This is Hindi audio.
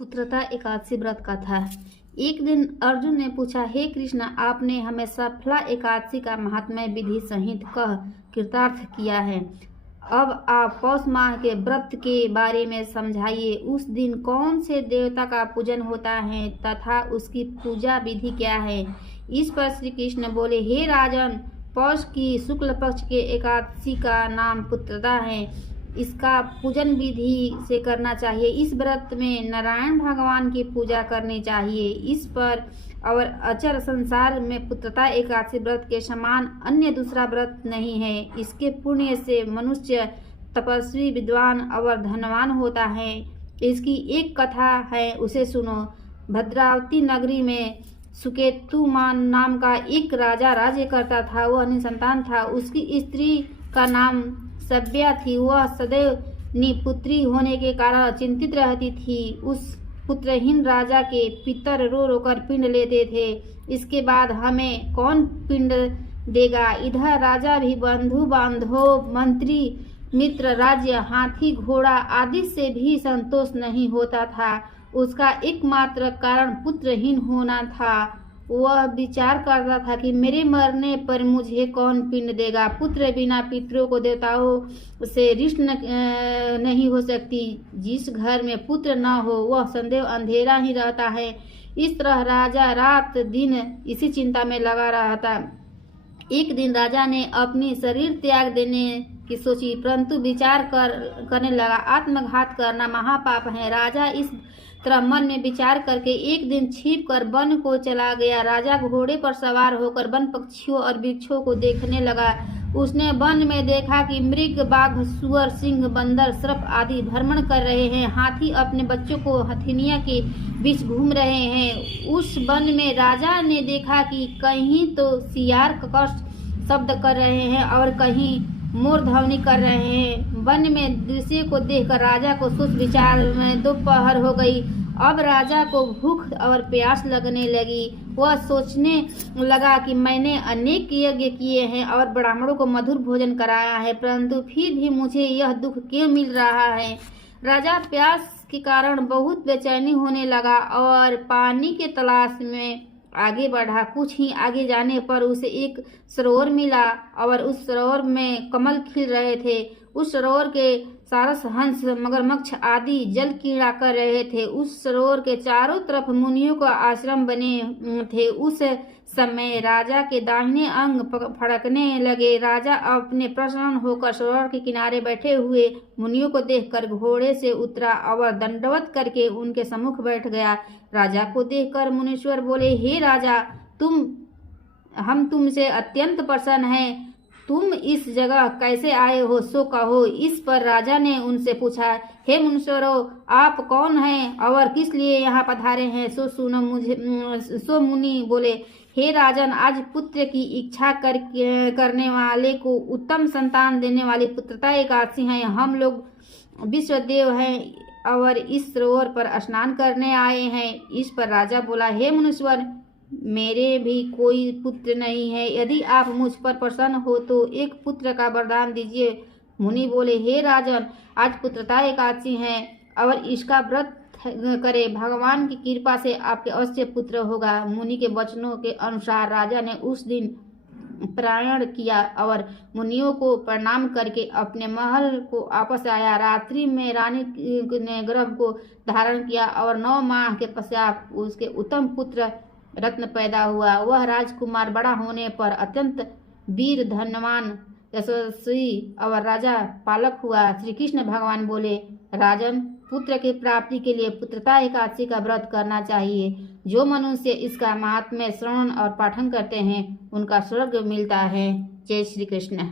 पुत्रदा एकादशी व्रत कथा। एक दिन अर्जुन ने पूछा, हे कृष्ण, आपने हमें सफला एकादशी का महात्म्य विधि सहित कह कृतार्थ किया है। अब आप पौष माह के व्रत के बारे में समझाइए। उस दिन कौन से देवता का पूजन होता है तथा उसकी पूजा विधि क्या है। इस पर श्री कृष्ण बोले, हे राजन, पौष की शुक्ल पक्ष के एकादशी का नाम पुत्रदा है। इसका पूजन विधि से करना चाहिए। इस व्रत में नारायण भगवान की पूजा करनी चाहिए। इस पर और अचर संसार में पुत्रदा एकादशी व्रत के समान अन्य दूसरा व्रत नहीं है। इसके पुण्य से मनुष्य तपस्वी, विद्वान और धनवान होता है। इसकी एक कथा है, उसे सुनो। भद्रावती नगरी में सुकेतुमान नाम का एक राजा राज्य करता था। वह निसंतान था। उसकी स्त्री का नाम सभ्या थी। वह सदैव निपुत्री होने के कारण चिंतित रहती थी। उस पुत्रहीन राजा के पितर रो रो कर पिंड लेते थे। इसके बाद हमें कौन पिंड देगा। इधर राजा भी बंधु बांधव, मंत्री, मित्र, राज्य, हाथी, घोड़ा आदि से भी संतोष नहीं होता था। उसका एकमात्र कारण पुत्रहीन होना था। वह विचार करता था कि मेरे मरने पर मुझे कौन पिंड देगा। पुत्र बिना पितरों को देवताओं से रिष्ट नहीं हो सकती। जिस घर में पुत्र न हो वह सदैव अंधेरा ही रहता है। इस तरह राजा रात दिन इसी चिंता में लगा रहता। एक दिन राजा ने अपनी शरीर त्याग देने की सोची, परंतु विचार करने लगा, आत्मघात करना महापाप है। राजा इस तरह मन में विचार करके एक दिन छिप कर वन को चला गया। राजा घोड़े पर सवार होकर वन पक्षियों और वृक्षों को देखने लगा। उसने वन में देखा कि मृग, बाघ, सुअर, सिंह, बंदर, सर्प आदि भ्रमण कर रहे हैं। हाथी अपने बच्चों को हथिनिया के बीच घूम रहे हैं। उस वन में राजा ने देखा कि कहीं तो सियार कर्कश शब्द कर रहे हैं और कहीं मोर ध्वनि कर रहे हैं। वन में दृश्य को देखकर राजा को सोच विचार में दोपहर हो गई। अब राजा को भूख और प्यास लगने लगी। वह सोचने लगा कि मैंने अनेक यज्ञ किए हैं और ब्राह्मणों को मधुर भोजन कराया है, परंतु फिर भी मुझे यह दुख क्यों मिल रहा है। राजा प्यास के कारण बहुत बेचैनी होने लगा और पानी के तलाश में आगे बढ़ा। कुछ ही आगे जाने पर उसे एक सरोवर मिला और उस सरोवर में कमल खिल रहे थे। उस सरोवर के सारस, हंस, मगरमच्छ आदि जल क्रीड़ा कर रहे थे। उस सरोवर के चारों तरफ मुनियों का आश्रम बने थे। उस समय राजा के दाहिने अंग फड़कने लगे। राजा अपने प्रसन्न होकर सरोवर के किनारे बैठे हुए मुनियों को देखकर घोड़े से उतरा और दंडवत करके उनके सम्मुख बैठ गया। राजा को देखकर मुनीश्वर बोले, हे राजा, हम तुमसे अत्यंत प्रसन्न हैं। तुम इस जगह कैसे आए हो, सो कहो। इस पर राजा ने उनसे पूछा, हे मुनीश्वरों, आप कौन हैं और किस लिए यहाँ पधारे हैं, सो सुनो मुझे। सो मुनि बोले, हे राजन, आज पुत्र की इच्छा करने वाले को उत्तम संतान देने वाली पुत्रदा एकादशी है। हम लोग विश्वदेव हैं और इस सरोवर पर स्नान करने आए हैं। इस पर राजा बोला, हे मुनीश्वर, मेरे भी कोई पुत्र नहीं है। यदि आप मुझ पर प्रसन्न हो तो एक पुत्र का वरदान दीजिए। मुनि बोले, हे राजन, आज पुत्रदा एकादशी है और इसका व्रत करे। भगवान की कृपा से आपके अवश्य पुत्र होगा। मुनि के वचनों के अनुसार राजा ने उस दिन प्रयाण किया और मुनियों को प्रणाम करके अपने महल को वापस आया। रात्रि में रानी ने गर्भ को धारण किया और 9 माह के पश्चात उसके उत्तम पुत्र रत्न पैदा हुआ। वह राजकुमार बड़ा होने पर अत्यंत वीर, धनवान, यशस्वी और राजा पालक हुआ। श्री कृष्ण भगवान बोले, राजन, पुत्र की प्राप्ति के लिए पुत्रदा एकादशी का व्रत करना चाहिए। जो मनुष्य इसका महात्म्य श्रवण और पाठन करते हैं उनका स्वर्ग मिलता है। जय श्री कृष्ण।